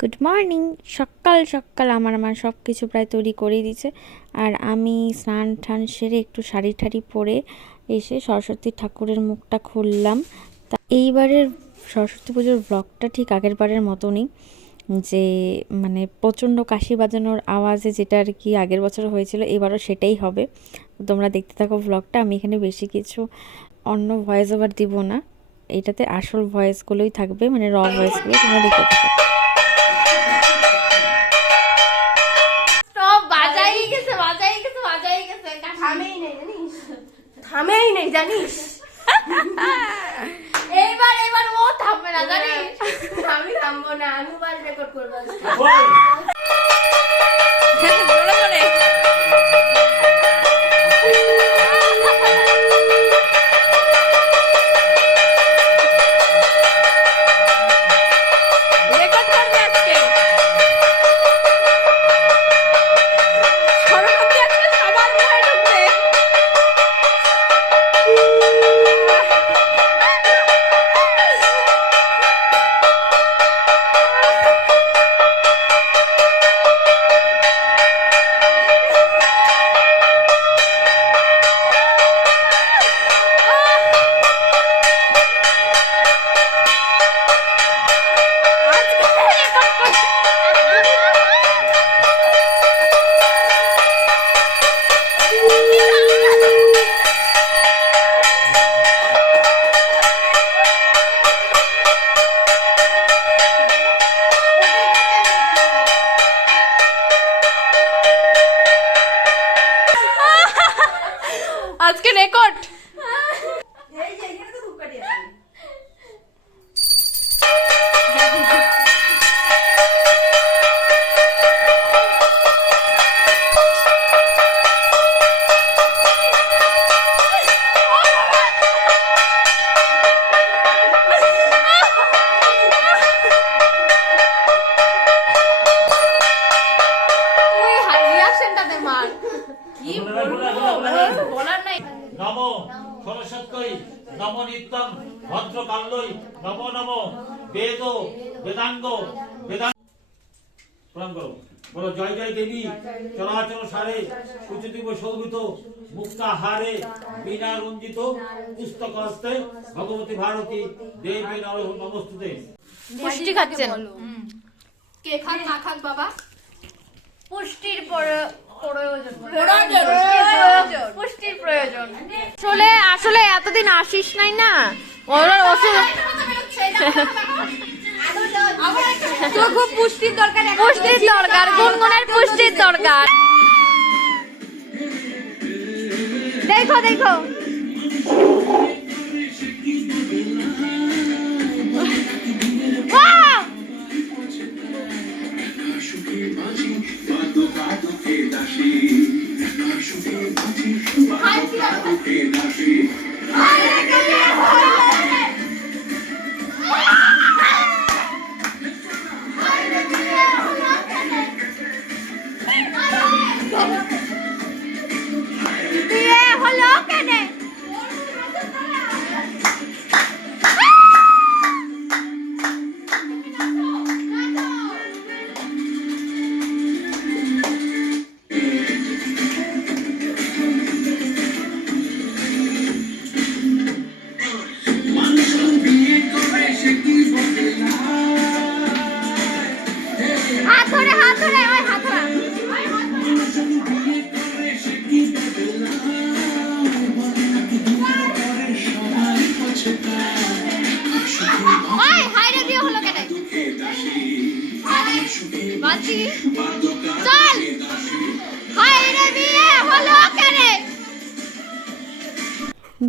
Good morning. সকাল সকাল আমার মা সব কিছু প্রায় তৈরি করেই দিয়েছে, আর আমি স্নান টান সেরে একটু শাড়ি ঠাড়ি পরে এসে সরস্বতী ঠাকুরের মুখটা খুললাম। তা এইবারের সরস্বতী পুজোর ব্লগটা ঠিক আগের বারের মতনই, যে মানে প্রচণ্ড কাশি বাজানোর আওয়াজে যেটা আর কি আগের বছর হয়েছিল, এবারও সেটাই হবে। তোমরা দেখতে থাকো ব্লগটা। আমি এখানে বেশি কিছু অন্য ভয়েস ওভার দিব না, এটাতে আসল ভয়েসগুলোই থাকবে, মানে র ভয়েসগুলো তোমরা দেখতে থাকো। থামেই নেই জানিস। এবার ও থামবে না জানিস। আমি থামবো না, আমি মোবাইল রেকর্ড করবো। আজকে রেকর্ড। নম সরস্বতী নম নিত্যং ভদ্রকাল্যই নম নম বেদ বেদাঙ্গ বেদাঙ্গ। প্রণাম করো, বলো জয় জয় দেবী চরাচর সারে সুচিদিব শোভিত মুক্তাহারে বিনা রঞ্জিত পুস্তক হস্তে ভগবতী ভারতী দেবী নমস্তুতে। পুষ্টি খাচ্ছেন? কে খাক না খাক বাবা, পুষ্টির পুষ্টির প্রয়োজন। আসলে এতদিন আসিস নাই না, ওর ওষুধ তো খুব পুষ্টির দরকার, গুনগুনের পুষ্টির দরকার। দেখো দেখো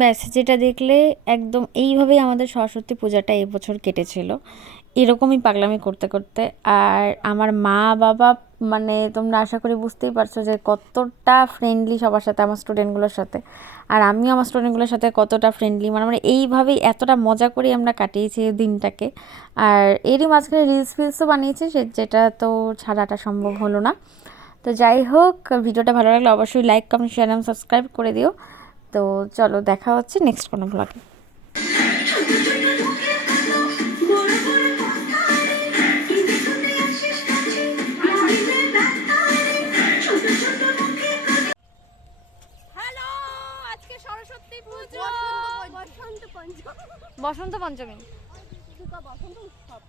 ব্যাস, যেটা দেখলে একদম এইভাবেই আমাদের সরস্বতী পূজাটা এবছর কেটেছিল, এরকমই পাগলামি করতে করতে। আর আমার মা বাবা, মানে তোমরা আশা করি বুঝতেই পারছো যে কতটা ফ্রেন্ডলি সবার সাথে, আমার স্টুডেন্টগুলোর সাথে, আর আমিও আমার স্টুডেন্টগুলোর সাথে কতটা ফ্রেন্ডলি, মানে আমরা এইভাবেই এতটা মজা করে আমরা কাটিয়েছি এই দিনটাকে। আর এরই মাঝখানে রিলসও বানিয়েছি, যেটা তো ছাড়াটা সম্ভব হলো না। তো যাই হোক, ভিডিওটা ভালো লাগলে অবশ্যই লাইক কমেন্ট শেয়ার এবং সাবস্ক্রাইব করে দিও। তো চলো, দেখা হচ্ছে নেক্সট কোনো ব্লগে। সরস্বতী পুজো, বসন্ত পঞ্চমী বসন্ত পঞ্চমী। বসন্ত উৎসব